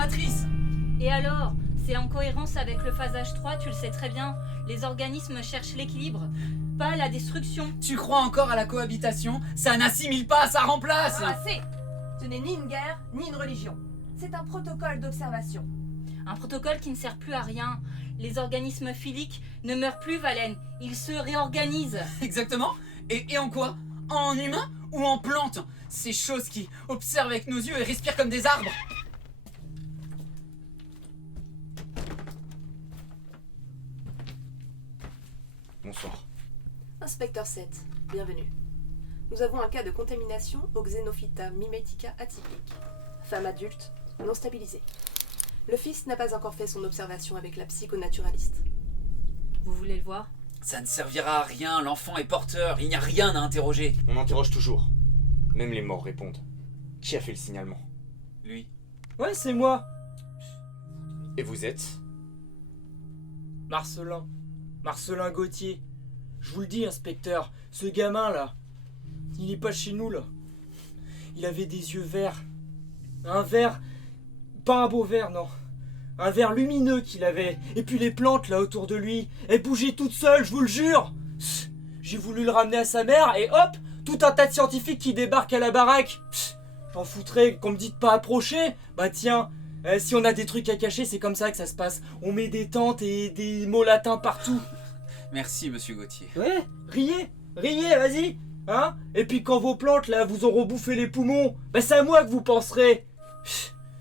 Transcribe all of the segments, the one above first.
matrice. Et alors? C'est en cohérence avec le phasage 3, tu le sais très bien. Les organismes cherchent l'équilibre, pas la destruction. Tu crois encore à la cohabitation? Ça n'assimile pas, ça remplace. Assez! Ce n'est ni une guerre, ni une religion. C'est un protocole d'observation. Un protocole qui ne sert plus à rien. Les organismes philiques ne meurent plus, Valène. Ils se réorganisent. Exactement. Et en quoi? En humain ou en plante? Ces choses qui observent avec nos yeux et respirent comme des arbres. Bonsoir. Inspecteur 7, bienvenue. Nous avons un cas de contamination au Xenophyta mimetica atypique. Femme adulte, non stabilisée. Le fils n'a pas encore fait son observation avec la psychonaturaliste. Vous voulez le voir? Ça ne servira à rien, l'enfant est porteur, il n'y a rien à interroger. On interroge toujours. Même les morts répondent. Qui a fait le signalement? Lui. Ouais, c'est moi, Et vous êtes? Marcelin. Marcelin Gauthier. Je vous le dis, inspecteur, ce gamin là, il n'est pas chez nous là. Il avait des yeux verts. Un vert, pas un beau vert, non. Un vert lumineux qu'il avait. Et puis les plantes là autour de lui, elles bougeaient toutes seules, je vous le jure. J'ai voulu le ramener à sa mère et hop, tout un tas de scientifiques qui débarquent à la baraque. J'en foutrais qu'on me dit de pas approcher. Bah tiens, si on a des trucs à cacher, c'est comme ça que ça se passe. On met des tentes et des mots latins partout. Merci, monsieur Gauthier. Ouais, riez, vas-y, hein. Et puis quand vos plantes là vous auront bouffé les poumons, bah c'est à moi que vous penserez.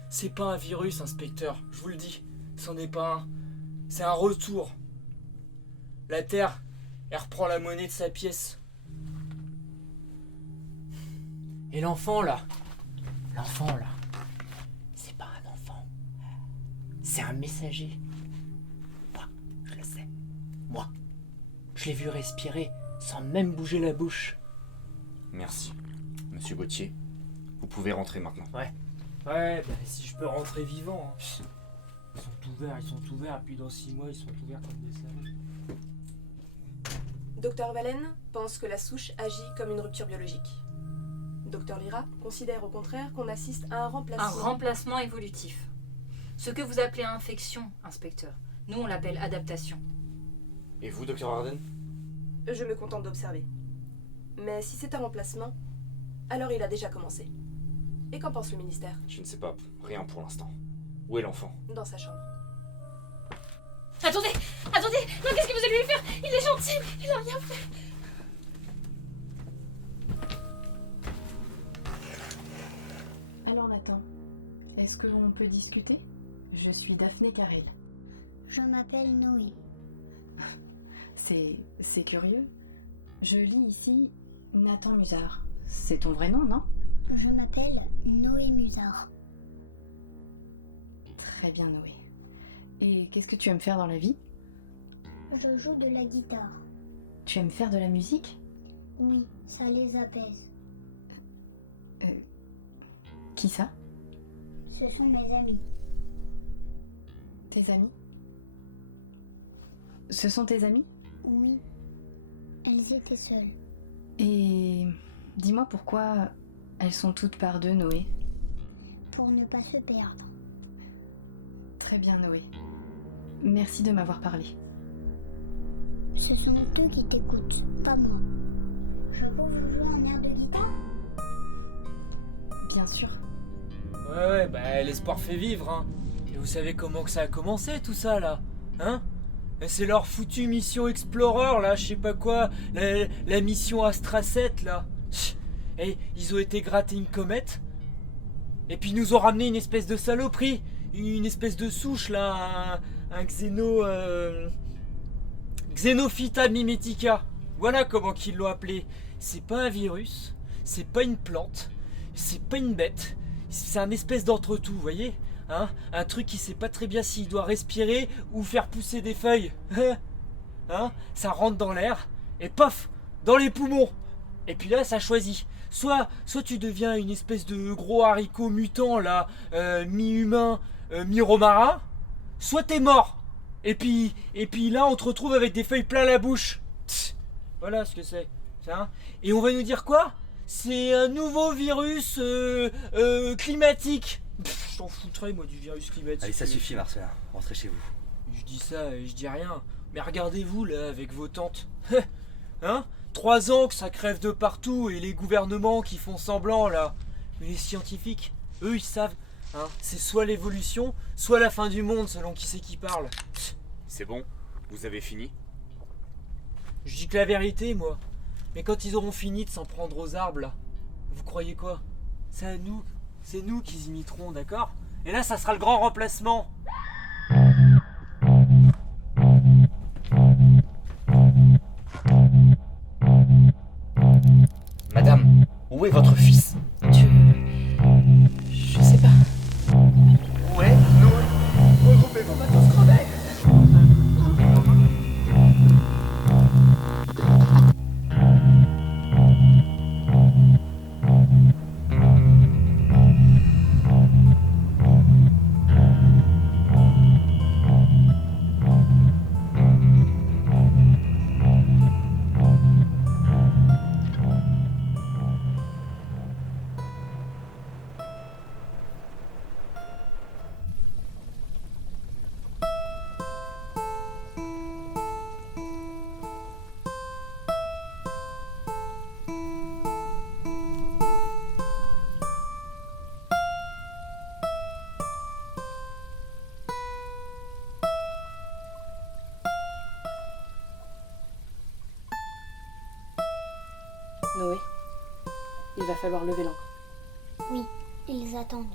C'est pas un virus, inspecteur, je vous le dis, c'en est pas un. C'est un retour. La Terre, elle reprend la monnaie de sa pièce. Et l'enfant là, c'est pas un enfant, c'est un messager. Moi, je le sais, moi. Je l'ai vu respirer sans même bouger la bouche. Merci. Monsieur Gauthier, vous pouvez rentrer maintenant. Ouais, bah si je peux rentrer vivant. Hein. Ils sont ouverts, puis dans 6 mois, ils sont ouverts comme des salauds. Docteur Valène pense que la souche agit comme une rupture biologique. Docteur Lyra considère au contraire qu'on assiste à un remplacement. Un remplacement évolutif. Ce que vous appelez infection, inspecteur. Nous, on l'appelle adaptation. Et vous, docteur Arden? Je me contente d'observer. Mais si c'est un remplacement, alors il a déjà commencé. Et qu'en pense le ministère? Je ne sais pas, rien pour l'instant. Où est l'enfant? Dans sa chambre. Attendez! Non, qu'est-ce que vous allez lui faire? Il est gentil! Il a rien fait! Alors Nathan, est-ce qu'on peut discuter? Je suis Daphné Carrel. Je m'appelle Noé. C'est curieux. Je lis ici Nathan Musard. C'est ton vrai nom, non? Je m'appelle Noé Musard. Très bien, Noé. Et qu'est-ce que tu aimes faire dans la vie? Je joue de la guitare. Tu aimes faire de la musique? Oui, ça les apaise. Qui ça? Ce sont mes amis. Tes amis? Ce sont tes amis? Oui, elles étaient seules. Et dis-moi pourquoi elles sont toutes par deux, Noé? Pour ne pas se perdre. Très bien, Noé. Merci de m'avoir parlé. Ce sont eux qui t'écoutent, pas moi. Je peux vous jouer un air de guitare? Bien sûr. Ouais, bah l'espoir fait vivre, hein. Et vous savez comment que ça a commencé tout ça là? Hein? C'est leur foutue mission Explorer là, je sais pas quoi, la mission Astra 7 là. Et ils ont été gratter une comète. Et puis ils nous ont ramené une espèce de saloperie, une espèce de souche là, un Xenophyta mimetica. Voilà comment qu'ils l'ont appelé. C'est pas un virus, c'est pas une plante, c'est pas une bête, c'est un espèce d'entre-tout, vous voyez? Hein, un truc qui sait pas très bien s'il doit respirer ou faire pousser des feuilles. Hein, ça rentre dans l'air et pof, dans les poumons. Et puis là, ça choisit. Soit tu deviens une espèce de gros haricot mutant là, mi-humain, mi-romarin, soit t'es mort. Et puis là, on te retrouve avec des feuilles plein la bouche. Tch, voilà ce que c'est. Hein. Et on va nous dire quoi? C'est un nouveau virus climatique. Pff, t'en foutrais, moi, du virus climatique. Allez, ça suffit, Marcelin. Rentrez chez vous. Je dis ça et je dis rien. Mais regardez-vous, là, avec vos tantes. Hein? 3 ans que ça crève de partout et les gouvernements qui font semblant, là. Mais les scientifiques, eux, ils savent. Hein? C'est soit l'évolution, soit la fin du monde, selon qui c'est qui parle. C'est bon? Vous avez fini? Je dis que la vérité, moi. Mais quand ils auront fini de s'en prendre aux arbres, là, vous croyez quoi? C'est nous qu'ils imiteront, d'accord? Et là, ça sera le grand remplacement. Madame, où est votre fils? Je sais pas. Ouais, Noé, regroupez-vous. On va tous crever. Noé, il va falloir lever l'ancre. Oui, ils attendent.